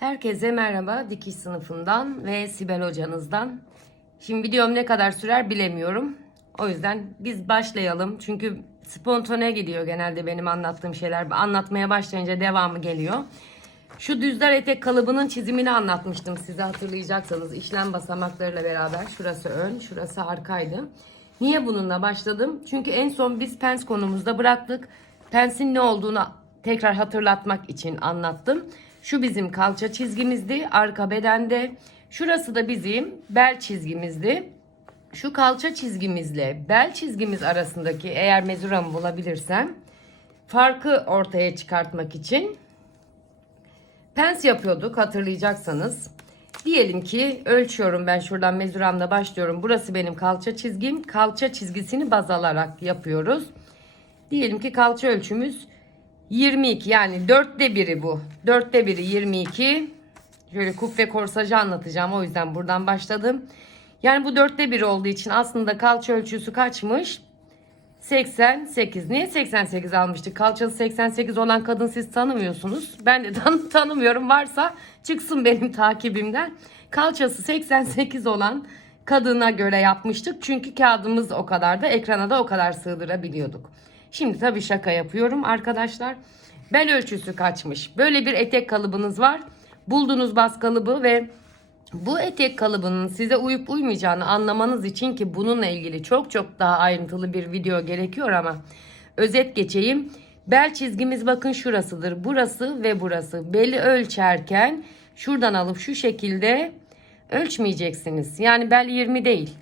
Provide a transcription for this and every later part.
Herkese merhaba dikiş sınıfından ve Sibel hocanızdan. Şimdi videom ne kadar sürer bilemiyorum. O yüzden biz başlayalım. Çünkü spontane gidiyor genelde benim anlattığım şeyler. Anlatmaya başlayınca devamı geliyor. Şu düzler etek kalıbının çizimini anlatmıştım size, hatırlayacaksanız. İşlem basamaklarıyla beraber. Şurası ön, şurası arkaydı. Niye bununla başladım? Çünkü en son biz pens konumuzda bıraktık. Pensin ne olduğunu tekrar hatırlatmak için anlattım. Şu bizim kalça çizgimizdi arka bedende. Şurası da bizim bel çizgimizdi. Şu kalça çizgimizle bel çizgimiz arasındaki, eğer mezuramı bulabilirsem, farkı ortaya çıkartmak için pens yapıyorduk, hatırlayacaksanız. Diyelim ki ölçüyorum, ben şuradan mezuramla başlıyorum. Burası benim kalça çizgim. Kalça çizgisini baz alarak yapıyoruz. Diyelim ki kalça ölçümüz 22, yani dörtte biri bu. Dörtte biri 22. Şöyle kup ve korsajı anlatacağım, o yüzden buradan başladım. Yani bu dörtte biri olduğu için aslında kalça ölçüsü kaçmış? 88. Niye 88 almıştık? Kalçası 88 olan kadın siz tanımıyorsunuz. Ben de tanımıyorum. Varsa çıksın benim takibimden. Kalçası 88 olan kadına göre yapmıştık. Çünkü kağıdımız o kadar da, ekrana da o kadar sığdırabiliyorduk. Şimdi tabii şaka yapıyorum arkadaşlar. Bel ölçüsü kaçmış? Böyle bir etek kalıbınız var. Buldunuz baz kalıbı ve bu etek kalıbının size uyup uymayacağını anlamanız için, ki bununla ilgili çok daha ayrıntılı bir video gerekiyor ama özet geçeyim. Bel çizgimiz bakın şurasıdır. Burası ve burası. Beli ölçerken şuradan alıp şu şekilde ölçmeyeceksiniz. Yani bel 20 değil.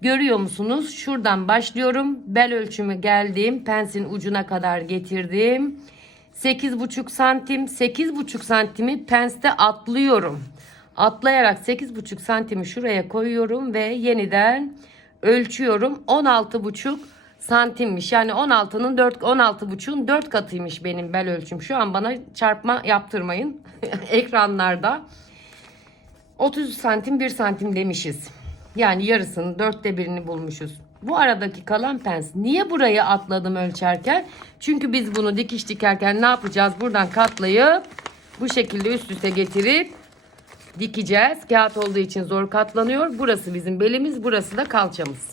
Görüyor musunuz? Şuradan başlıyorum. Bel ölçümü geldim. Pensin ucuna kadar getirdim. 8,5 santim. 8,5 santimi penste atlıyorum. Atlayarak 8,5 santimi şuraya koyuyorum ve yeniden ölçüyorum. 16,5 santimmiş. Yani 16,5'un 4 katıymış benim bel ölçüm. Şu an bana çarpma yaptırmayın ekranlarda. 30 santim 1 santim demişiz. Yani yarısının, dörtte birini bulmuşuz. Bu aradaki kalan pens. Niye burayı atladım ölçerken? Çünkü biz bunu dikiş dikerken ne yapacağız? Buradan katlayıp bu şekilde üst üste getirip dikeceğiz. Kağıt olduğu için zor katlanıyor. Burası bizim belimiz, burası da kalçamız.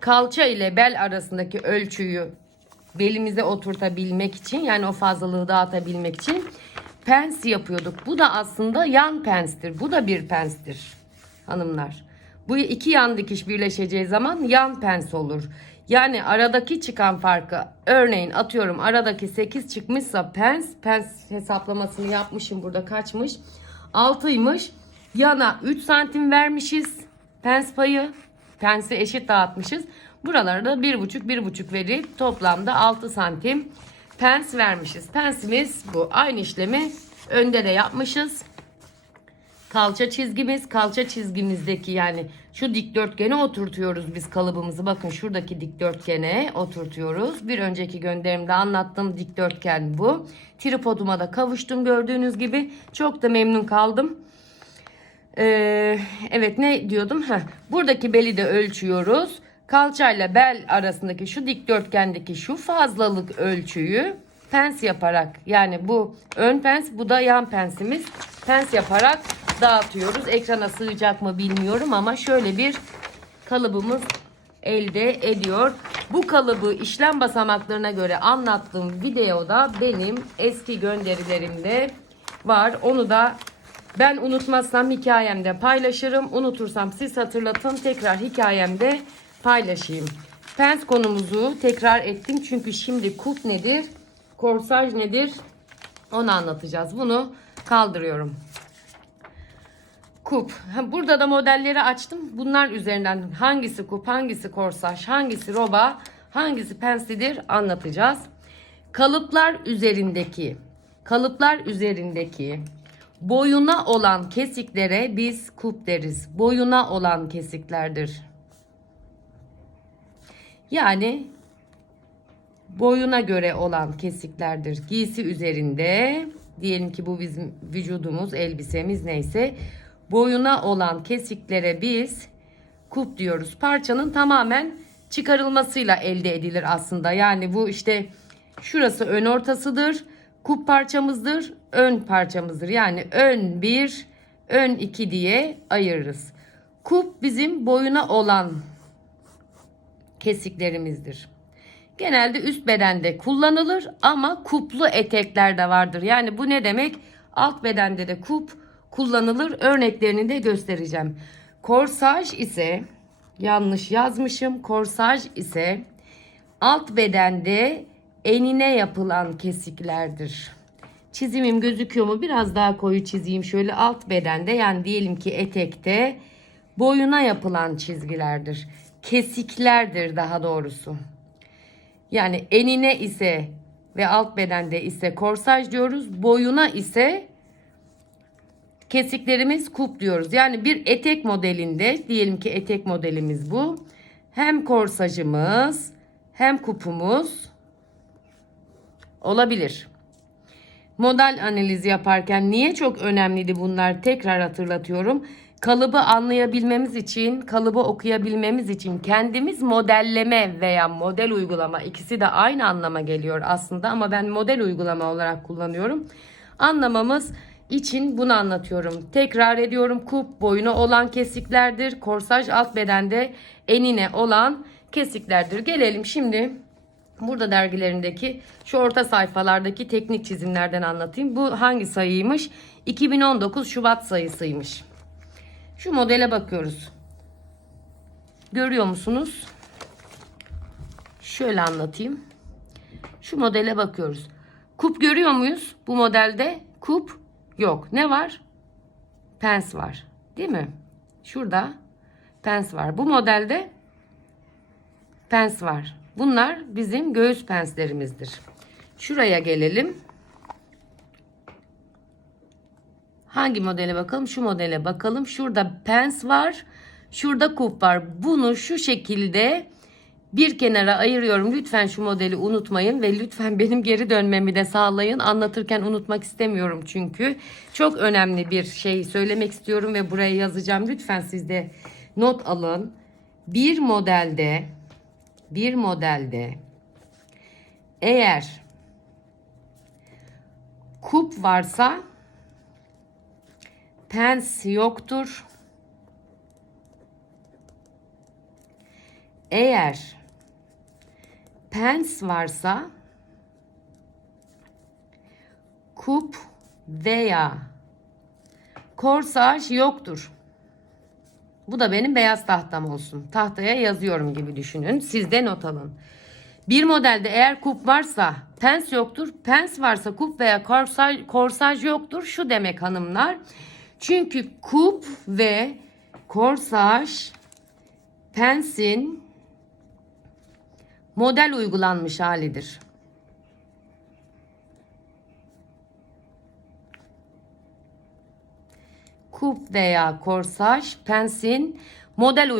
Kalça ile bel arasındaki ölçüyü belimize oturtabilmek için, yani o fazlalığı dağıtabilmek için pens yapıyorduk. Bu da aslında yan penstir. Bu da bir penstir hanımlar. Bu iki yan dikiş birleşeceği zaman yan pens olur. Yani aradaki çıkan farkı, örneğin atıyorum aradaki 8 çıkmışsa pens hesaplamasını yapmışım, burada kaçmış? 6'ymış. Yana 3 santim vermişiz pens payı. Pensi eşit dağıtmışız. Buralarda 1,5 verip toplamda 6 santim pens vermişiz. Pensimiz bu. Aynı işlemi önde de yapmışız. Kalça çizgimiz, kalça çizgimizdeki, yani şu dikdörtgene oturtuyoruz biz kalıbımızı. Bakın şuradaki dikdörtgene oturtuyoruz. Bir önceki gönderimde anlattığım dikdörtgen bu. Tripoduma da kavuştum gördüğünüz gibi. Çok da memnun kaldım. Evet, ne diyordum? Buradaki beli de ölçüyoruz. Kalçayla bel arasındaki şu dikdörtgendeki şu fazlalık ölçüyü pens yaparak, yani bu ön pens, bu da yan pensimiz, pens yaparak dağıtıyoruz. Ekrana sığacak mı bilmiyorum ama şöyle bir kalıbımız elde ediyor. Bu kalıbı işlem basamaklarına göre anlattığım videoda benim eski gönderilerimde var. Onu da ben unutmazsam hikayemde paylaşırım. Unutursam siz hatırlatın, tekrar hikayemde paylaşayım. Pens konumuzu tekrar ettim. Çünkü şimdi kup nedir? Korsaj nedir? Onu anlatacağız. Bunu kaldırıyorum. Kup. Burada da modelleri açtım. Bunlar üzerinden hangisi kup, hangisi korsaj, hangisi roba, hangisi pensidir anlatacağız. Kalıplar üzerindeki boyuna olan kesiklere biz kup deriz. Boyuna olan kesiklerdir. Yani boyuna göre olan kesiklerdir. Giysi üzerinde, diyelim ki bu bizim vücudumuz, elbisemiz neyse, boyuna olan kesiklere biz kup diyoruz. Parçanın tamamen çıkarılmasıyla elde edilir aslında. Yani bu işte şurası ön ortasıdır. Kup parçamızdır, ön parçamızdır. Yani ön 1, ön 2 diye ayırırız. Kup bizim boyuna olan kesiklerimizdir. Genelde üst bedende kullanılır ama kuplu etekler de vardır. Yani bu ne demek? Alt bedende de kup kullanılır. Örneklerini de göstereceğim. Korsaj ise, yanlış yazmışım. Korsaj ise alt bedende enine yapılan kesiklerdir. Çizimim gözüküyor mu? Biraz daha koyu çizeyim. Şöyle alt bedende, yani diyelim ki etekte boyuna yapılan çizgilerdir. Kesiklerdir daha doğrusu. Yani enine ise ve alt bedende ise korsaj diyoruz. Boyuna ise kesiklerimiz kup diyoruz. Yani bir etek modelinde, diyelim ki etek modelimiz bu. Hem korsajımız hem kupumuz olabilir. Model analizi yaparken niye çok önemliydi bunlar, tekrar hatırlatıyorum. Kalıbı anlayabilmemiz için, kalıbı okuyabilmemiz için kendimiz modelleme veya model uygulama, ikisi de aynı anlama geliyor aslında ama ben model uygulama olarak kullanıyorum. Anlamamız için bunu anlatıyorum. Tekrar ediyorum, kup boyuna olan kesiklerdir. Korsaj alt bedende enine olan kesiklerdir. Gelelim şimdi burada dergilerindeki şu orta sayfalardaki teknik çizimlerden anlatayım. Bu hangi sayıymış? 2019 Şubat sayısıymış. Şu modele bakıyoruz. Görüyor musunuz? Şöyle anlatayım. Şu modele bakıyoruz. Kup görüyor muyuz? Bu modelde kup yok. Ne var? Pens var. Değil mi? Şurada pens var. Bu modelde pens var. Bunlar bizim göğüs penslerimizdir. Şuraya gelelim. Hangi modele bakalım? Şu modele bakalım. Şurada pens var. Şurada kup var. Bunu şu şekilde bir kenara ayırıyorum. Lütfen şu modeli unutmayın ve lütfen benim geri dönmemi de sağlayın. Anlatırken unutmak istemiyorum çünkü. Çok önemli bir şey söylemek istiyorum ve buraya yazacağım. Lütfen siz de not alın. Bir modelde eğer kup varsa pens yoktur. Eğer pens varsa kup veya korsaj yoktur. Bu da benim beyaz tahtam olsun. Tahtaya yazıyorum gibi düşünün. Siz de not alın. Bir modelde eğer kup varsa pens yoktur. Pens varsa kup veya korsaj yoktur. Şu demek hanımlar. Çünkü kup ve korsaj pensin model uygulanmış halidir. Kup veya korsaj pensin model